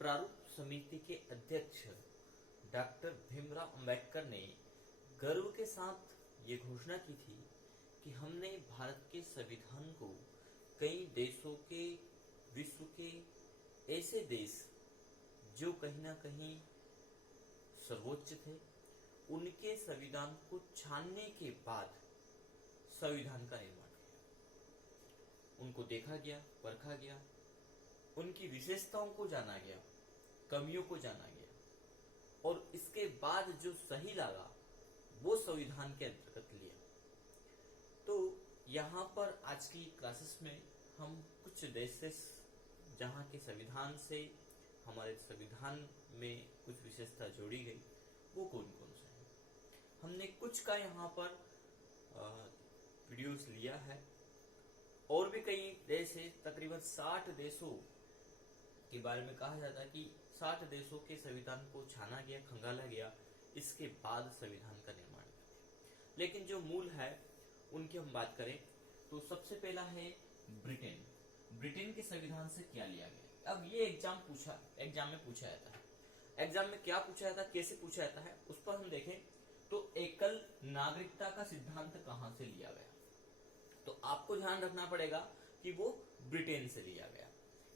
प्रारूप समिति के अध्यक्ष डॉक्टर भीमराव अंबेडकर ने गर्व के साथ ये घोषणा की थी कि हमने भारत के संविधान को कई देशों के, विश्व के ऐसे देश जो कहीं ना कहीं सर्वोच्च थे, उनके संविधान को छानने के बाद संविधान का निर्माण किया। उनको देखा गया, परखा गया, उनकी विशेषताओं को जाना गया, कमियों को जाना गया, और इसके बाद जो सही लगा वो संविधान के अंतर्गत लिया। तो यहाँ पर आज की क्लासेस में हम कुछ देश जहाँ के संविधान से हमारे संविधान में कुछ विशेषता जोड़ी गई, वो कौन कौन से हैं। हमने कुछ का यहाँ पर वीडियोस लिया है, और भी कई देश है, तकरीबन 60 देशों के बारे में कहा जाता है कि 60 देशों के संविधान को छाना गया, खंगाला गया, इसके बाद संविधान का निर्माण किया। लेकिन जो मूल है उनकी हम बात करें तो सबसे पहला है ब्रिटेन। ब्रिटेन के संविधान से क्या लिया गया। अब ये एग्जाम में पूछा जाता है। एग्जाम में क्या पूछा जाता है, कैसे पूछा जाता है, उस पर हम देखें तो एकल नागरिकता का सिद्धांत कहां से लिया गया। तो आपको ध्यान रखना पड़ेगा कि वो ब्रिटेन से लिया गया।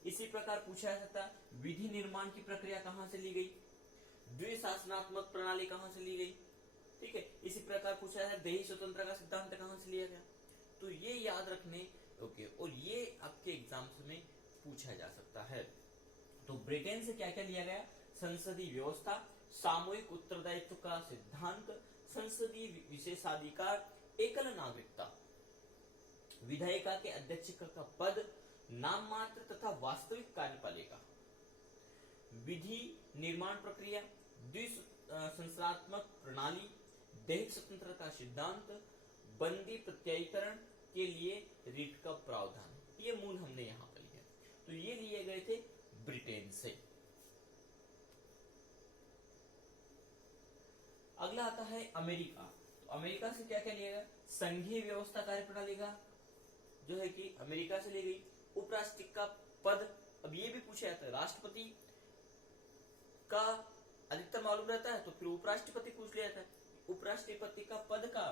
इसी प्रकार पूछा जाता है विधि निर्माण की प्रक्रिया कहां से ली गई, द्विशासनात्मक प्रणाली कहां से ली गई। ठीक है, इसी प्रकार पूछा है देही स्वतंत्रता का सिद्धांत कहां से लिया गया। तो ये याद रखने ओके, और ये आपके एग्जाम्स में पूछा जा सकता है। तो ब्रिटेन से क्या क्या लिया गया, संसदीय व्यवस्था, सामूहिक उत्तरदायित्व का सिद्धांत, संसदीय विशेषाधिकार, एकल नागरिकता, विधायिका के अध्यक्ष का पद, नाम मात्र तथा वास्तविक कार्यपालिका, विधि निर्माण प्रक्रिया, द्विसंस्थात्मक प्रणाली, दैहिक स्वतंत्रता सिद्धांत, बंदी प्रत्यायीकरण के लिए रीट का प्रावधान। ये मूल हमने यहां पर लिया। तो ये लिए गए थे ब्रिटेन से। अगला आता है अमेरिका। तो अमेरिका से क्या क्या लिया गया, संघीय व्यवस्था कार्यप्रणाली का जो है कि अमेरिका से ली गई, उपराष्ट्रपति का पद। अब ये भी पूछा जाता है, राष्ट्रपति का अधिकतर मालूम रहता है तो फिर उपराष्ट्रपति पूछ लिया जाता है, उपराष्ट्रपति का पद का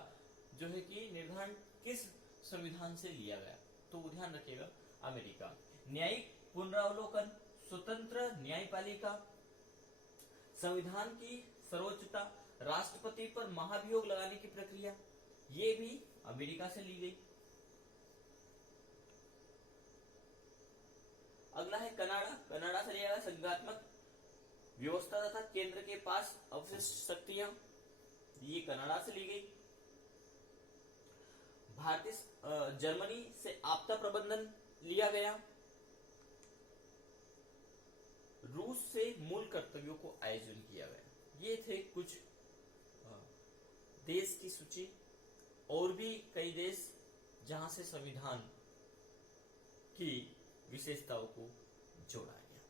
जो है कि निर्धारण किस संविधान से लिया गया। तो ध्यान रखिएगा अमेरिका। न्यायिक पुनरावलोकन, स्वतंत्र न्यायपालिका, संविधान की सर्वोच्चता, राष्ट्रपति पर महाभियोग लगाने की प्रक्रिया, ये भी अमेरिका से ली गई। अगला है कनाडा। कनाडा से लिया गया संघात्मक व्यवस्था तथा केंद्र के पास अवशिष्ट शक्तियां, ये कनाडा से ली गई। भारतीय जर्मनी से आपदा प्रबंधन लिया गया। रूस से मूल कर्तव्यों को आयोजन किया गया। ये थे कुछ देश की सूची, और भी कई देश जहां से संविधान की विशेषताओं को जोड़ा गया।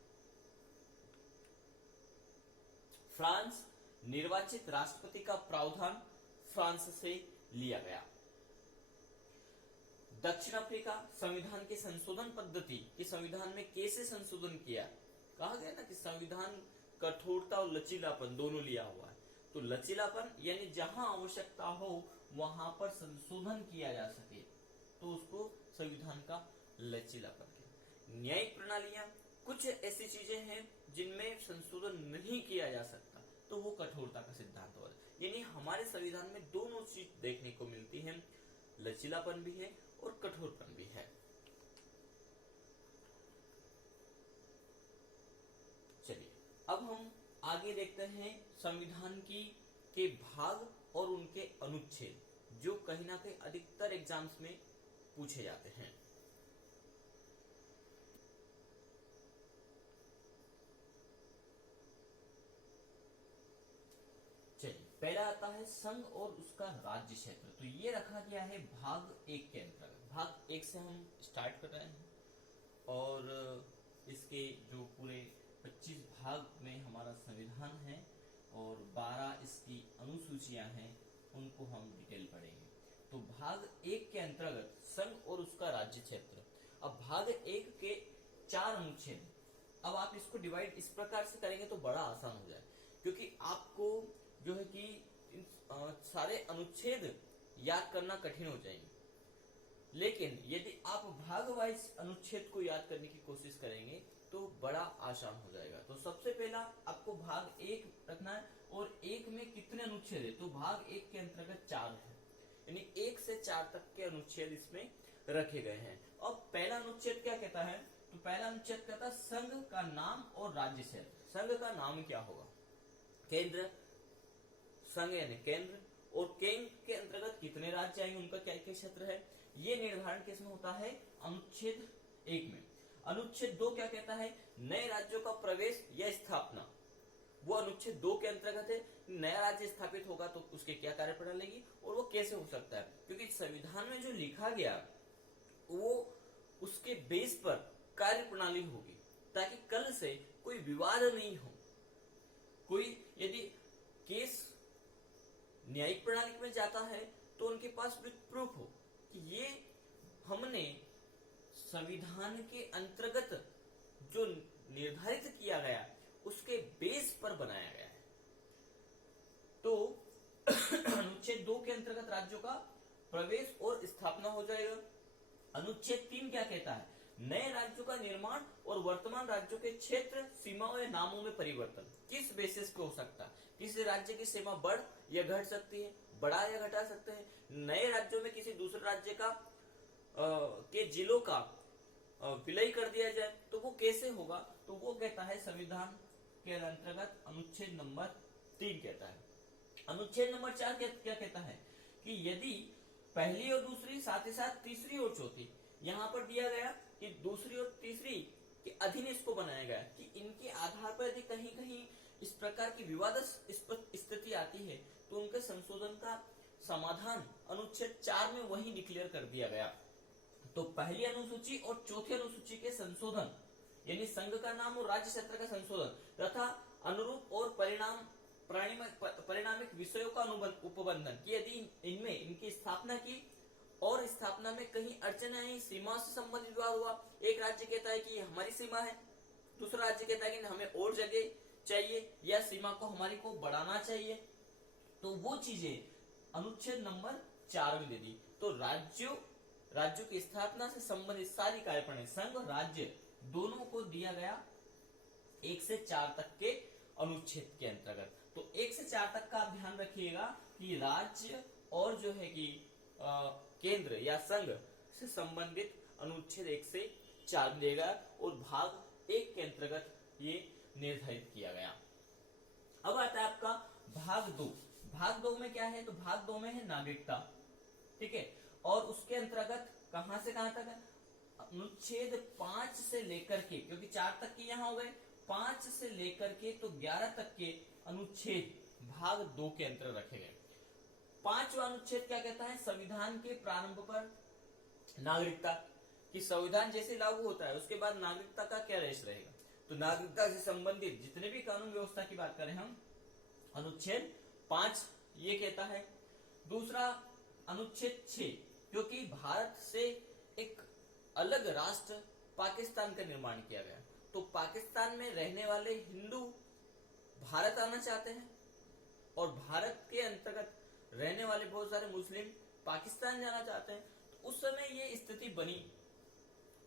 फ्रांस, निर्वाचित राष्ट्रपति का प्रावधान फ्रांस से लिया गया। दक्षिण अफ्रीका, संविधान की संशोधन पद्धति कि संविधान में कैसे संशोधन किया। कहा गया ना कि संविधान कठोरता और लचीलापन दोनों लिया हुआ है। तो लचीलापन यानी जहां आवश्यकता हो वहां पर संशोधन किया जा सके, तो उसको संविधान का लचीलापन कहते हैं। न्यायिक प्रणालियां, कुछ ऐसी चीजें हैं जिनमें संशोधन नहीं किया जा सकता, तो वो कठोरता का सिद्धांत होगा। यानी हमारे संविधान में दोनों चीज देखने को मिलती है, लचीलापन भी है और कठोरपन भी है। चलिए अब हम आगे देखते हैं संविधान के भाग और उनके अनुच्छेद, जो कहीं ना कहीं अधिकतर एग्जाम्स में पूछे जाते हैं। चलिए पहला आता है संघ और उसका राज्य क्षेत्र। तो ये रखा गया है भाग 1 के अंतर्गत। भाग 1 से हम स्टार्ट कर रहे हैं, और इसके जो पूरे 25 भाग में हमारा संविधान है और 12 इसकी अनुसूचियां हैं, उनको हम डिटेल पढ़ेंगे। तो भाग 1 के अंतर्गत संघ और उसका राज्य क्षेत्र। अब भाग 1 के 4 अनुच्छेद अब आप इसको डिवाइड इस प्रकार से करेंगे तो बड़ा आसान हो जाए, क्योंकि आपको जो है कि सारे अनुच्छेद याद करना कठिन हो जाएंगे। लेकिन यदि आप भाग वाइज अनुच्छेद को याद करने की कोशिश करेंगे तो बड़ा आसान हो जाएगा। तो सबसे पहला आपको भाग 1 रखना है, और 1 में कितने अनुच्छेद है, तो भाग 1 के अंतर्गत 4 है, यानी 1 से 4 तक के अनुच्छेद इसमें रखे गए हैं। और पहला अनुच्छेद क्या कहता है, तो पहला अनुच्छेद कहता है संघ का नाम और राज्य क्षेत्र। संघ का नाम क्या होगा, केंद्र, संघ यानी केंद्र, और केंद्र के अंतर्गत कितने राज्य आएंगे, उनका क्या क्या क्षेत्र है, ये निर्धारण किसमें होता है, अनुच्छेद 1 में। अनुच्छेद 2 क्या कहता है, नए राज्यों का प्रवेश या स्थापना, वो अनुच्छेद 2 के अंतर्गत है। नया राज्य स्थापित होगा तो उसके क्या कार्यप्रणाली लगेगी और वो कैसे हो सकता है, क्योंकि संविधान में जो लिखा गया वो उसके बेस पर कार्यप्रणाली होगी, ताकि कल से कोई विवाद नहीं हो। कोई यदि केस न्यायिक प्रणाली में जाता है तो उनके पास विद प्रूफ हो कि ये हमने संविधान के अंतर्गत जो निर्धारित किया गया उसके बेस पर बनाया गया है। तो अनुच्छेद 2 के अंतर्गत राज्यों का प्रवेश और स्थापना हो जाएगा। अनुच्छेद 3 क्या कहता है, नए राज्यों का निर्माण और वर्तमान राज्यों के क्षेत्र, सीमाओं या नामों में परिवर्तन किस बेसिस पे हो सकता है, किसी राज्य की सीमा बढ़ या घट सकती है, बढ़ा या घटा सकते हैं। नए राज्यों में किसी दूसरे राज्य का के जिलों का विलय कर दिया जाए तो वो कैसे होगा, तो वो कहता है संविधान के अंतर्गत अनुच्छेद नंबर 3 कहता है। अनुच्छेद नंबर 4 क्या कहता है कि यदि पहली और दूसरी, साथ ही साथ तीसरी और चौथी, यहाँ पर दिया गया कि दूसरी और तीसरी के अधीन इसको बनाया गया कि इनके आधार पर यदि कहीं कहीं इस प्रकार की विवादास्पद स्थिति आती है तो उनके संशोधन का समाधान अनुच्छेद 4 में वही डिक्लेयर कर दिया गया। तो पहली अनुसूची और चौथी अनुसूची के संशोधन यानी संघ का नाम और राज्य क्षेत्र का संशोधन तथा अनुरूप और परिणामिक विषयों का उपबंधन कि यदि इनमें इनकी स्थापना की और स्थापना में कहीं अड़चन आई, सीमा से संबंधित विवाद हुआ, एक राज्य कहता है कि हमारी सीमा है, दूसरा राज्य कहता है कि हमें और जगह चाहिए या सीमा को हमारी को बढ़ाना चाहिए, तो वो चीजें अनुच्छेद नंबर 4 में दे दी। तो राज्यों की स्थापना से संबंधित सारी कार्यप्रणाली संघ राज्य दोनों को दिया गया 1 से 4 तक के अनुच्छेद के अंतर्गत। तो 1 से 4 तक का आप ध्यान रखिएगा कि राज्य और जो है कि केंद्र या संघ से संबंधित अनुच्छेद 1 से 4 देगा और भाग 1 के अंतर्गत ये निर्धारित किया गया। अब आता है आपका भाग 2। भाग 2 में क्या है, तो भाग 2 में है नागरिकता, ठीक है, और उसके अंतर्गत कहां से कहां तक है, अनुच्छेद 5 से लेकर के, क्योंकि 4 तक के यहां हो गए, 5 से लेकर के तो 11 तक के अनुच्छेद भाग 2 के अंतर्गत रखे गए। 5वां अनुच्छेद क्या कहता है, संविधान के प्रारंभ पर नागरिकता कि संविधान जैसे लागू होता है उसके बाद नागरिकता का क्या रेश रहेगा। तो नागरिकता से संबंधित जितने भी कानून व्यवस्था की बात करें हम, अनुच्छेद 5 ये कहता है। दूसरा अनुच्छेद 6, क्योंकि भारत से एक अलग राष्ट्र पाकिस्तान का निर्माण किया गया, तो पाकिस्तान में रहने वाले हिंदू भारत आना चाहते हैं और भारत के अंतर्गत रहने वाले बहुत सारे मुस्लिम पाकिस्तान जाना चाहते हैं। तो उस समय ये स्थिति बनी,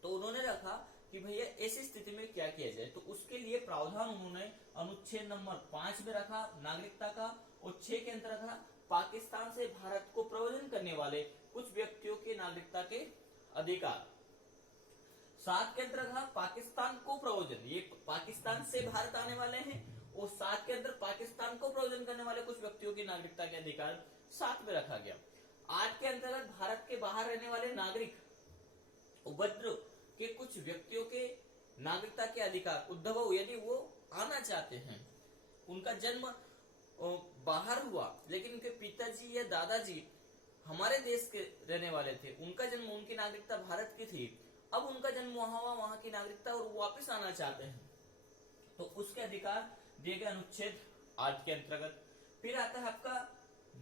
तो उन्होंने रखा कि भैया ऐसी स्थिति में क्या किया जाए, तो उसके लिए प्रावधान उन्होंने अनुच्छेद नंबर 5 में रखा नागरिकता का, और 6 के अंतर्गत रखा पाकिस्तान से भारत को प्रव्रजन करने वाले कुछ व्यक्तियों के नागरिकता के अधिकार। 7 के अंतर्गत रखा पाकिस्तान को प्रव्रजन, ये पाकिस्तान से भारत आने वाले हैं, और 7 के अंदर पाकिस्तान को प्रव्रजन करने वाले कुछ व्यक्तियों की नागरिकता के अधिकार 7 में रखा गया। 8 के अंतर्गत भारत के बाहर रहने वाले नागरिक उपद्रव के कुछ व्यक्तियों के नागरिकता के अधिकार उद्धव यदि वो आना चाहते हैं, उनका जन्म बाहर हुआ लेकिन उनके पिताजी या दादाजी हमारे देश के रहने वाले थे, उनका जन्म उनकी नागरिकता भारत की थी, अब उनका जन्म वहां हुआ, वहां की नागरिकता और वो वापिस आना चाहते हैं, तो उसके अधिकार दिए गए अनुच्छेद 8 के अंतर्गत। फिर आता है आपका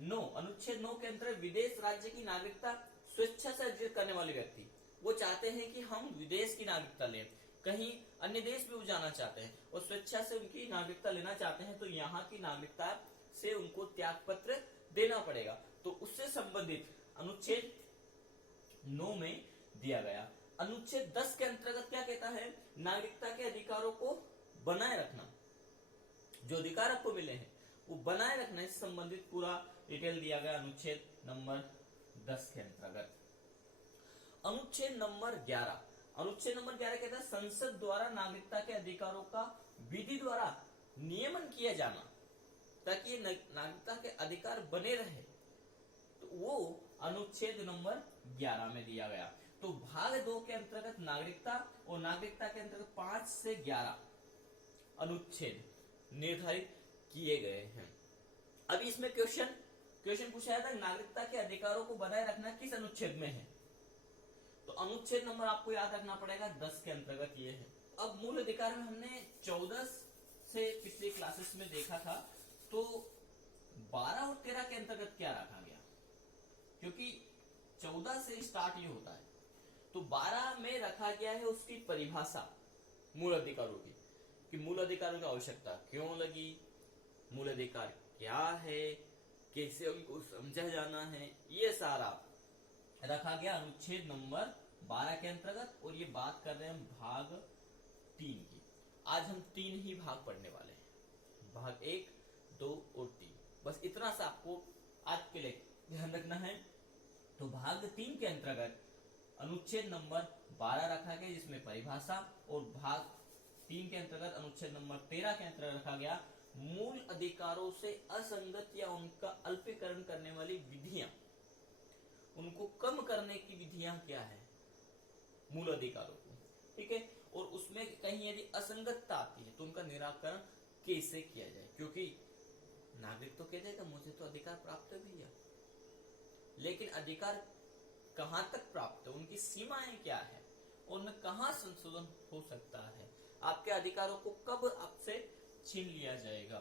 9, अनुच्छेद 9 के अंतर्गत विदेश राज्य की नागरिकता स्वेच्छा से अर्जित करने वाले व्यक्ति, वो चाहते हैं कि हम विदेश की नागरिकता लें, कहीं अन्य देश में वो जाना चाहते हैं और स्वेच्छा से उनकी नागरिकता लेना चाहते हैं, तो यहाँ की नागरिकता से उनको त्याग पत्र देना पड़ेगा। तो उससे संबंधित अनुच्छेद 9 में दिया गया। अनुच्छेद 10 के अंतर्गत क्या कहता है? नागरिकता के अधिकारों को बनाए रखना, जो अधिकार आपको मिले हैं वो बनाए रखने से संबंधित पूरा डिटेल दिया गया अनुच्छेद नंबर 10 के अंतर्गत। अनुच्छेद नंबर 11, अनुच्छेद नंबर 11 कहता है संसद द्वारा नागरिकता के अधिकारों का विधि द्वारा नियमन किया जाना, ताकि ये नागरिकता के अधिकार बने रहे, तो वो अनुच्छेद नंबर 11 में दिया गया। तो भाग 2 के अंतर्गत नागरिकता और नागरिकता के अंतर्गत 5 से 11 अनुच्छेद निर्धारित किए गए हैं। अभी इसमें क्वेश्चन पूछा था नागरिकता के अधिकारों को बनाए रखना किस अनुच्छेद में है, तो अनुच्छेद नंबर आपको याद रखना पड़ेगा 10 के अंतर्गत ये है। अब मूल अधिकार में हमने 14 से पिछले क्लासेस में देखा था, तो 12 और 13 के अंतर्गत क्या रखा गया, क्योंकि 14 से स्टार्ट ये होता है, तो 12 में रखा गया है उसकी परिभाषा मूल अधिकारों की, कि मूल अधिकारों की आवश्यकता क्यों लगी, मूल अधिकार क्या है, कैसे उनको समझा जाना है, ये सारा रखा गया अनुच्छेद नंबर 12 के अंतर्गत। और ये बात कर रहे हैं भाग 3 की। आज हम 3 ही भाग पढ़ने वाले हैं, भाग 1, 2 और 3, बस इतना सा आपको आज के लिए ध्यान रखना है। तो भाग 3 के अंतर्गत अनुच्छेद नंबर 12 रखा गया जिसमें परिभाषा, और भाग 3 के अंतर्गत अनुच्छेद नंबर 13 के अंतर्गत रखा गया मूल अधिकारों से असंगत या उनका अल्पीकरण करने वाली विधियां, उनको कम करने की विधियां क्या है मूल अधिकारों को, ठीक है। और उसमें कहीं यदि असंगतता आती है तो उनका निराकरण कैसे किया जाए, क्योंकि नागरिक तो कह देगा मुझे तो अधिकार प्राप्त है भैया, लेकिन अधिकार कहां तक प्राप्त है, उनकी सीमाएं क्या है, उनमें कहां संशोधन हो सकता है, आपके अधिकारों को कब आपसे छीन लिया जाएगा।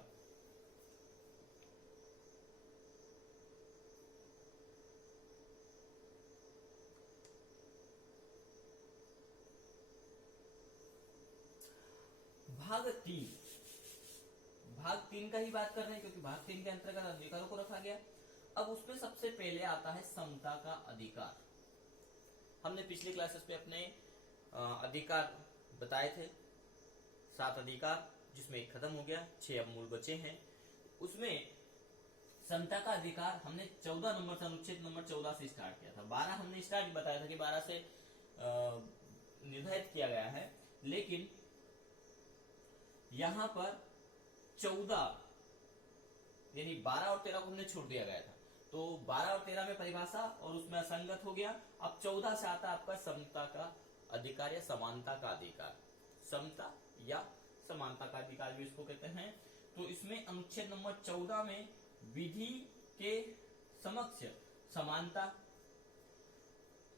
भाग 3 का ही बात कर रहे हैं, क्योंकि भाग 3 के अंतर्गत अधिकारों को रखा गया। अब उसमें सबसे पहले आता है समता का अधिकार। हमने पिछली क्लासेस पे अपने अधिकार बताए थे, 7 अधिकार, जिसमें एक खत्म हो गया, 6 अब मूल बचे हैं। उसमें समता का अधिकार हमने 14 नंबर से, अनुच्छेद नंबर 14 से स्टार्ट किया था। 12 हमने स्टार्ट बताया था कि 12 से निर्धारित किया गया है, लेकिन यहां पर 14 यानी 12 और 13 को हमने छोड़ दिया गया था, तो 12 और 13 में परिभाषा और उसमें असंगत हो गया। अब 14 से आता है आपका समता का अधिकार या समानता का अधिकार, समता या समानता का अधिकार भी इसको कहते हैं। तो इसमें अनुच्छेद नंबर 14 में विधि के समक्ष समानता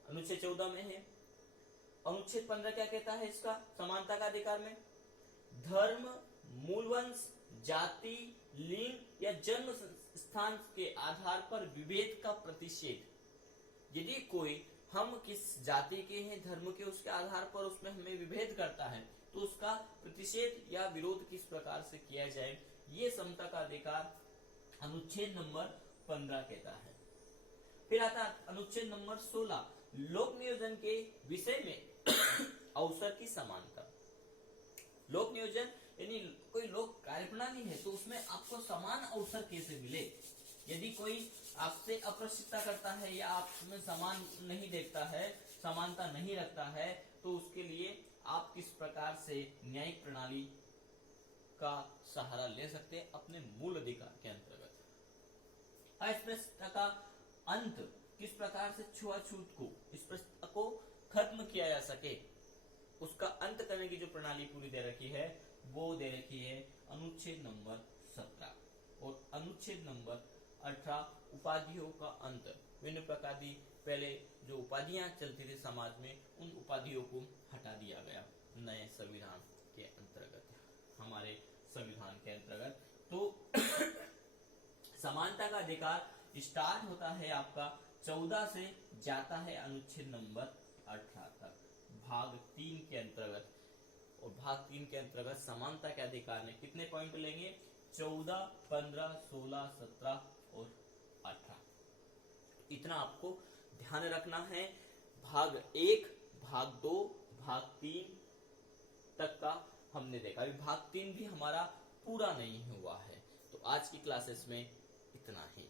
अनुच्छेद 14 में है। अनुच्छेद 15 क्या कहता है इसका समानता का अधिकार में? धर्म, मूलवंश, जाति, लिंग या जन्म स्थान के आधार पर विभेद का प्रतिषेध। यदि कोई हम किस जाति के हैं, धर्म के, उसके आधार पर उसमें हमें विभेद करता है, तो उसका प्रतिषेध या विरोध किस प्रकार से किया जाए, ये समता का अधिकार अनुच्छेद नंबर 15 कहता है। फिर आता अनुच्छेद नंबर 16, लोक नियोजन के विषय में अवसर की समानता। लोक नियोजन यानी कोई लोक कार्यप्रणाली है, तो उसमें आपको समान अवसर कैसे मिले। यदि कोई आपसे अप्रशिक्षता करता है या आप में समान नहीं देखता है, समानता नहीं रखता है, तो उसके लिए आप किस प्रकार से न्यायिक प्रणाली का सहारा ले सकते हैं अपने मूल अधिकार के अंतर्गत। अस्पृश्यता का अंत, किस प्रकार से छुआछूत को, अस्पृश्यता को खत्म किया जा सके, उसका अंत करने की जो प्रणाली पूरी दे रखी है वो दे रखी है अनुच्छेद नंबर 17। और अनुच्छेद नंबर 18 उपाधियों का अंत। विभिन्न प्रकार की पहले जो उपाधियां चलती थी समाज में, उन उपाधियों को हटा दिया गया नए संविधान के अंतर्गत, हमारे संविधान के अंतर्गत। तो समानता का अधिकार स्टार्ट होता है आपका 14 से, जाता है अनुच्छेद नंबर 18 तक, भाग 3 के अंतर्गत। और भाग 3 के अंतर्गत समानता के अधिकार में कितने पॉइंट लेंगे? 14, 15, 16, 17 और 18। इतना आपको ध्यान रखना है। भाग 1, भाग 2, भाग 3 तक का हमने देखा। अभी भाग 3 भी हमारा पूरा नहीं हुआ है। तो आज की क्लासेस में इतना ही।